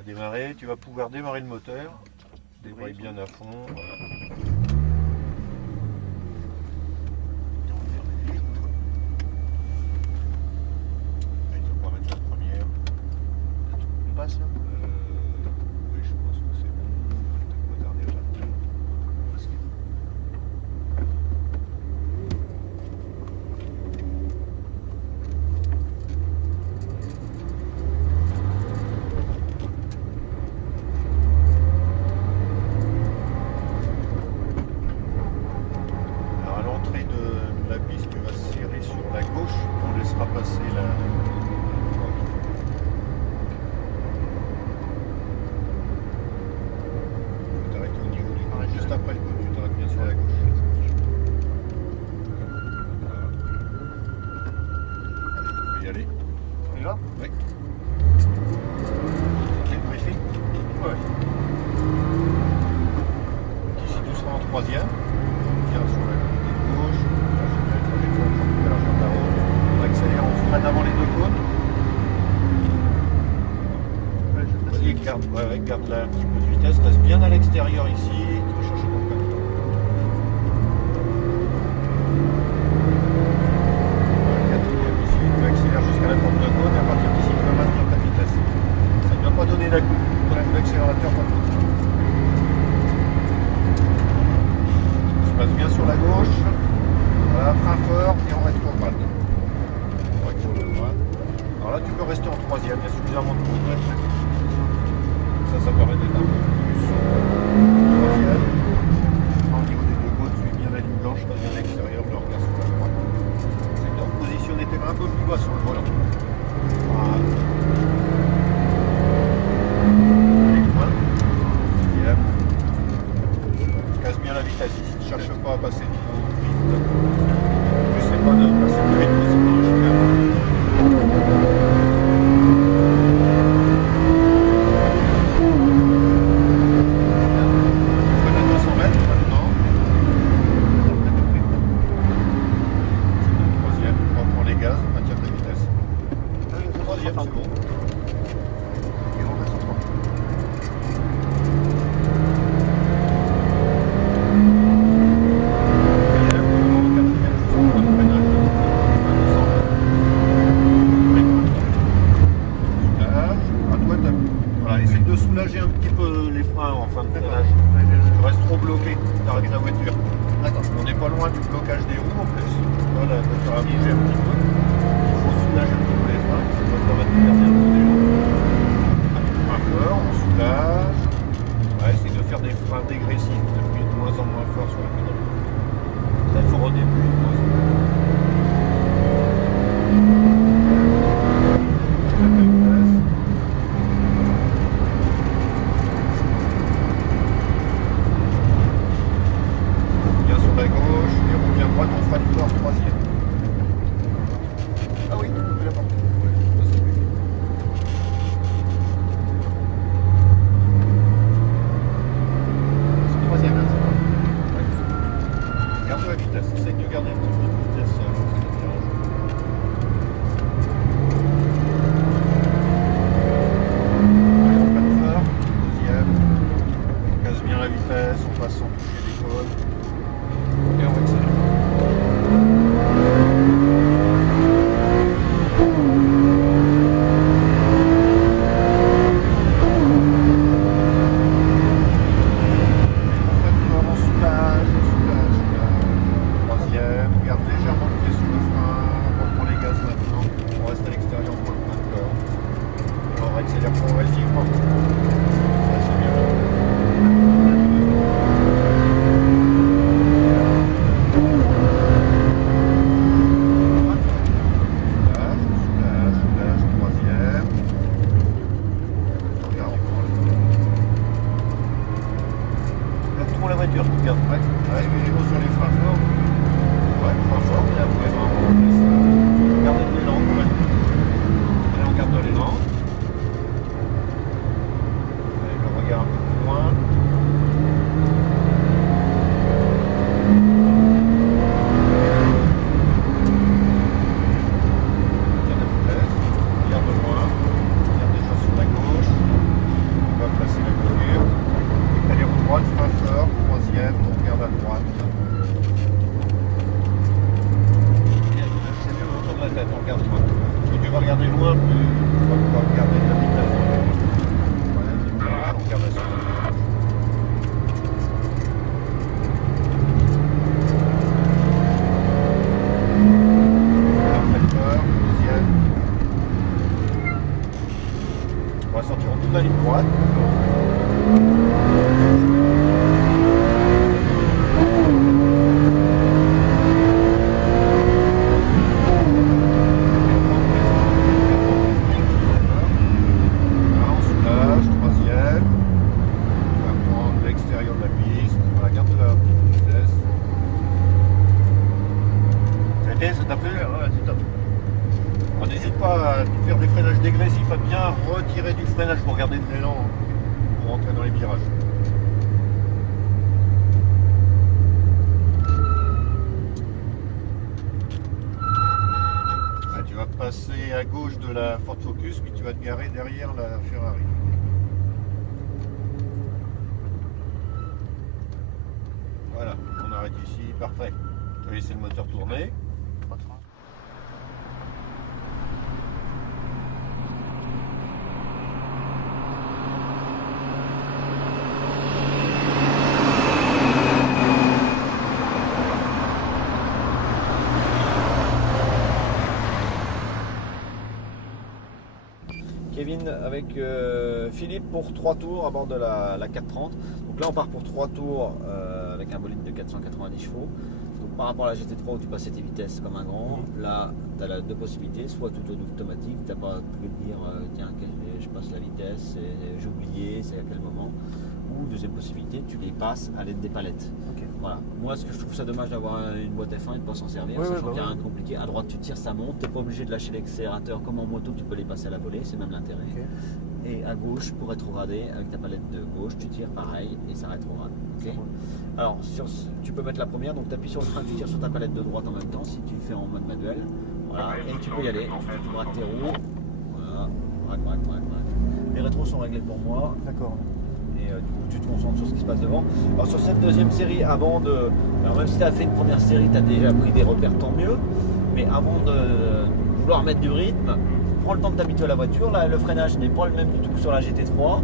a démarré, tu vas pouvoir démarrer le moteur. Débraye bien à fond. Voilà. On va mettre la première. On passe là Oui, je pense que c'est bon. On va garder là. Alors à l'entrée de la piste, tu vas serrer sur la gauche. On laissera passer la. Tu t'arrêtes au niveau du. Juste après le coup, tu t'arrêtes bien sur la gauche. Voilà. Allez, tu peux y aller. On y va? Oui. Ok, briefing. Ouais. Ici, tu seras en troisième. Tiens sur la côté gauche. Là, je vais mettre avec toi pour faire la jambe à roue. On accélère, on freine avant les deux cônes. Ouais, je passe. Vas-y, garde là un petit peu de vitesse. Reste bien à l'extérieur ici. Tu vas chercher ton camion. Voilà, quatrième ici. Tu accélères jusqu'à la porte de cône. Et à partir d'ici, tu vas maintenir ta vitesse. Ça ne doit pas donner la coupe. L'accélérateur, pas de coupe. Tu passes bien sur la gauche. Voilà, frein fort et on reste droite. On reste sur le droit. Alors là, tu peux rester en troisième. Il y a suffisamment de progrès. Ça permet d'être un peu plus troisième. Au niveau des deux côtes, suis bien la ligne blanche, pas bien à l'extérieur, le regard sur la droite. C'est de positionner tes mains un peu plus bas sur le volant. Voilà. Allez, frein. Deuxième. Casse bien la vitesse ici. Ne cherche pas à passer trop vite. Je sais pas de passer plus vite, c'est pas un chicane. Soulager un petit peu les freins en fin de freinage. Tu restes trop bloqué, tu arrêtes la voiture. D'accord. On n'est pas loin du blocage des roues en plus. Voilà, la voiture a bougé un petit peu. Il faut soulager un petit peu les freins, ça doit permettre de garder un peu d'élan. Un peu moins fort, on soulage. On va essayer de faire des freins dégressifs, d'appuyer de moins en moins fort sur la pédale. Très fort au début. À gauche, et roule bien droite, on fera le fort troisième. Ah oui, on l'a pas. C'est troisième là, c'est pas. Ouais. Garde la vitesse, essaye de garder un petit peu de vitesse. Allez, on freine fort, deuxième. On casse bien la vitesse, on passe sans toucher les cônes. Et on accélère. Troisième, garde légèrement le pied sur le frein, on reprend les gaz maintenant, on reste à l'extérieur pour le point de corps. Et on accélère progressivement. Ouais, c'est bien. Soulage, troisième. Regarde, regarde trop la voiture, tu regardes. Ouais, oui, sur les freins forts. Ouais, freins forts, et après, on laisse garder de l'élan. Ouais. Allez, on garde de l'élan. Allez, le regard un peu plus loin. Tiens la vitesse, regarde loin, regarde déjà sur la gauche. On va sortir en bout de la ligne droite. Là, on soulage, troisième. On va prendre l'extérieur de la piste. Voilà, garde la vitesse. Ça a été, ça t'a plu? Ouais, c'est top. On n'hésite pas à faire des freinages dégressifs, à bien retirer du freinage pour garder de l'élan pour rentrer dans les virages. Ah, tu vas passer à gauche de la Ford Focus, puis tu vas te garer derrière la Ferrari. Voilà, on arrête ici, parfait. Tu vas laisser le moteur tourner. Pas de frein. Kevin avec Philippe pour 3 tours à bord de la 430. Donc là on part pour 3 tours avec un bolide de 490 chevaux. Donc par rapport à la GT3 où tu passais tes vitesses comme un grand, là tu as deux possibilités, soit tout automatique, tu n'as pas pu dire tiens je passe la vitesse, j'ai oublié, c'est à quel moment. Ou deuxième possibilité, tu les passes à l'aide des palettes. Ok. Voilà. Moi, ce que je trouve ça dommage d'avoir une boîte F1 et de ne pas s'en servir, Oui, sachant oui, qu'il y a bah rien de compliqué. À droite, tu tires, ça monte. Tu n'es pas obligé de lâcher l'accélérateur comme en moto, tu peux les passer à la volée, c'est même l'intérêt. Ok. Et à gauche, pour rétrograder, avec ta palette de gauche, tu tires pareil et ça rétrograde. Ok. Alors, tu peux mettre la première, donc tu appuies sur le frein, tu tires sur ta palette de droite en même temps, si tu fais en mode manuel. Voilà, et tu peux y aller. Tu braques tes roues. Voilà, braque. Les rétros sont réglés pour moi. D'accord. Et du coup tu te concentres sur ce qui se passe devant. Alors sur cette deuxième série, avant de... Alors même si tu as fait une première série, tu as déjà pris des repères, tant mieux. Mais avant de vouloir mettre du rythme, prends le temps de t'habituer à la voiture. Là, le freinage n'est pas le même du tout que sur la GT3.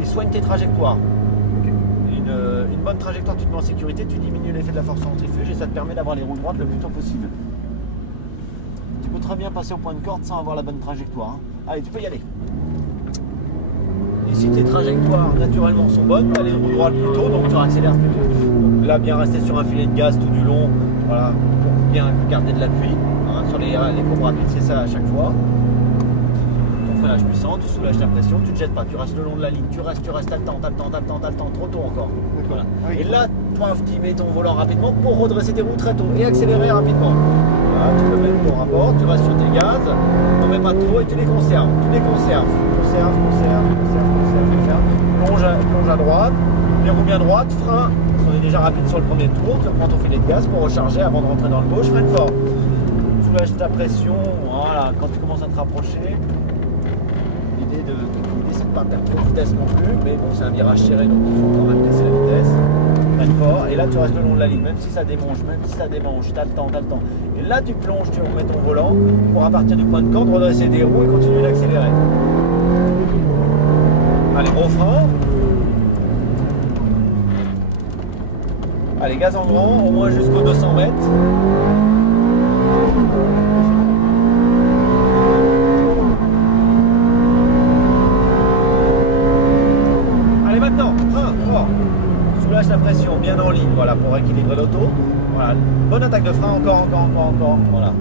Et soigne tes trajectoires. Une bonne trajectoire, tu te mets en sécurité, tu diminues l'effet de la force centrifuge et ça te permet d'avoir les roues droites le plus tôt possible. Tu peux très bien passer au point de corde sans avoir la bonne trajectoire. Allez, tu peux y aller. Et si tes trajectoires naturellement sont bonnes, tu as les roues droites plus tôt, donc tu accélères plus tôt. Donc là, bien rester sur un filet de gaz tout du long, voilà, pour bien garder de l'appui. Hein, sur les courbes rapides, c'est ça à chaque fois. Ton freinage puissant, tu soulages ta pression, tu ne te jettes pas, tu restes le long de la ligne, tu restes, t'as le temps, trop tôt encore. Voilà. Oui. Et là, tu mets ton volant rapidement pour redresser tes roues très tôt et accélérer rapidement. Voilà, tu peux mettre ton rapport, tu restes sur tes gaz, n'en mets pas trop et tu les conserves. Conserve. Plonge à droite, les roues bien droites, frein. On est déjà rapide sur le premier tour, tu prends ton filet de gaz pour recharger avant de rentrer dans le gauche, freine fort. Soulage ta pression, voilà, quand tu commences à te rapprocher. L'idée c'est de ne pas perdre trop de vitesse non plus, mais bon c'est un virage serré donc il faut quand même casser la vitesse. Freine fort, et là tu restes le long de la ligne, même si ça démange, t'as le temps. Et là tu plonges, tu remets ton volant pour à partir du point de corde redresser des roues et continuer d'accélérer. Allez, gros frein. Allez, gaz en grand, au moins jusqu'aux 200 mètres. Allez, maintenant, frein, fort. Soulage la pression, bien en ligne, voilà, pour équilibrer l'auto. Voilà, bonne attaque de frein, encore, voilà.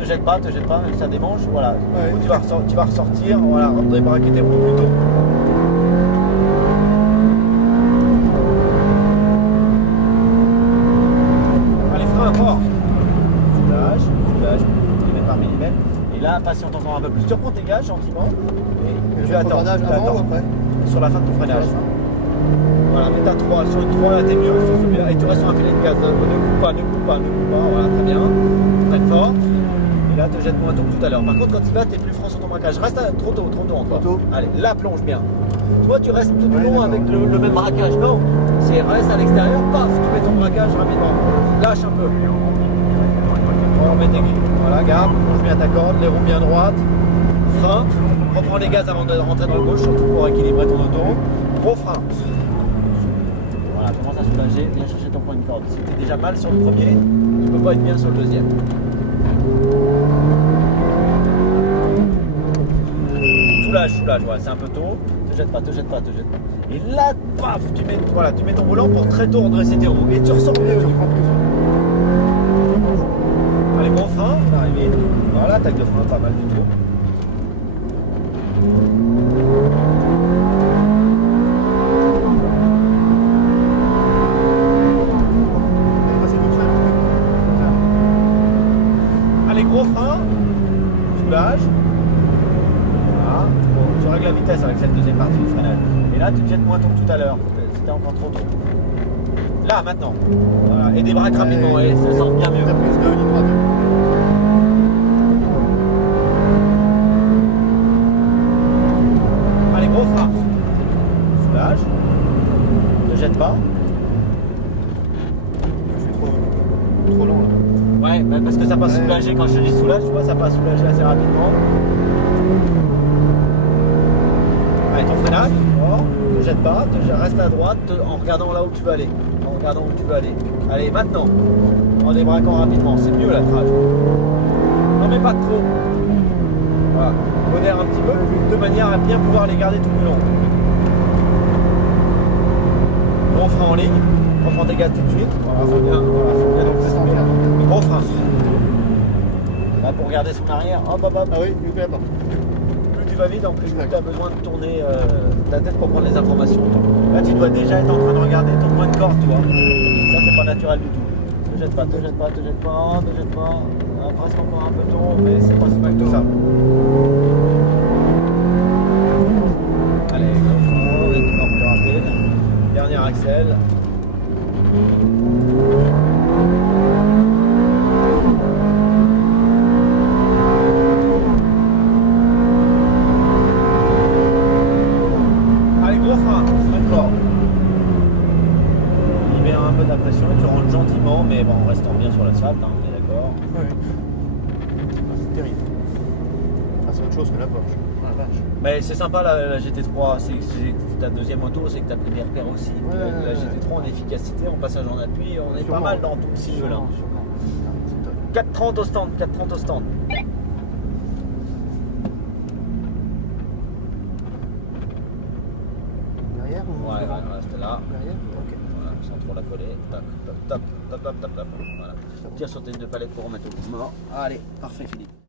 Te jette pas, même si ça démange, voilà. Ouais. Tu vas ressortir, voilà, débraquer tes roues plus tôt. Allez, frein fort. Soulage, millimètre par millimètre. Et là, patiente encore un peu plus. Tu reprends tes gages gentiment. Et tu attends. Avant ou après? Sur la fin de ton freinage. Voilà, mais t'as 3, sur une 3 là t'es mieux, sur celui-là, et tu restes sur un filet de gaz, ne coupe pas, voilà, très bien, freine fort, et là te jette moins tôt que tout à l'heure. Par contre quand il va, t'es plus franc sur ton braquage, reste trop tôt encore. Trop tôt. Allez, là plonge bien. Toi tu restes tout du long d'accord. avec le même braquage, non, c'est reste à l'extérieur, paf, tu mets ton braquage rapidement, lâche un peu. On met tes guides, voilà, garde, plonge bien ta corde, les roues bien droites, frein, reprends les gaz avant de rentrer dans le gauche, surtout pour équilibrer ton auto, gros frein. Voilà, commence à soulager, viens chercher ton point de corde. Si tu es déjà mal sur le premier, tu peux pas être bien sur le deuxième. soulage, ouais, c'est un peu tôt. Te jette pas. Et là, paf, tu mets ton volant pour très tôt redresser tes roues. Et tu ressors mieux. Allez, bon frein, on est arrivé. Voilà, tac de frein, pas mal du tout. Allez, gros frein, soulage. Voilà. Bon, tu règles la vitesse avec cette deuxième partie du freinage. Et là, tu te jettes moins tôt que tout à l'heure. C'était encore trop tôt. Là, maintenant. Voilà. Et débraque rapidement, et ça sent bien mieux. T'as plus de ligne droite. Allez, gros frein. Soulage. Ne jette pas. Je suis trop lent là. Ouais, bah parce que ça passe soulagé. Quand je te dis soulage, tu vois, ça passe soulagé assez rapidement. Allez, ton freinage. Ne jette pas. Reste à droite en regardant là où tu veux aller. Allez, maintenant. En débraquant rapidement. C'est mieux la trage. Non, mais pas trop. Voilà. Modère un petit peu de manière à bien pouvoir les garder tout le long. Gros frein en ligne. Reprends tes gaz tout de suite. Voilà, faut bien descendre. Gros frein. Là, pour garder son arrière. Hop. Ah oui, du coup là-bas. Plus tu vas vite, en plus tu as besoin de tourner ta tête pour prendre les informations. Là, tu dois déjà être en train de regarder ton point de corde, tu vois. Ça, c'est pas naturel du tout. Te jette pas. Ah, presque encore un peu tôt, mais c'est pas si mal que ça. Allez, go, les temps plus rapides. Dernier axel. Allez, gros frein, fort. Libère un peu de la pression et tu rentres gentiment, mais bon, en restant bien sur l'asphalte, hein, on est d'accord. Oui. Ah, c'est terrible. Ah, c'est autre chose que la Porsche. Ah, la vache. Mais c'est sympa la GT3, c'est ta deuxième auto, c'est que ta première paire aussi. La GT3 en efficacité, en passage en appui, on est pas mal dans tout ce milieu là. 4,30 au stand, 4,30 au stand. Derrière ou Ouais, reste là. Derrière. Ok. Voilà, sans trop la coller. Tac. Voilà. Tire sur tes deux palettes pour remettre au mort. Allez, parfait Philippe.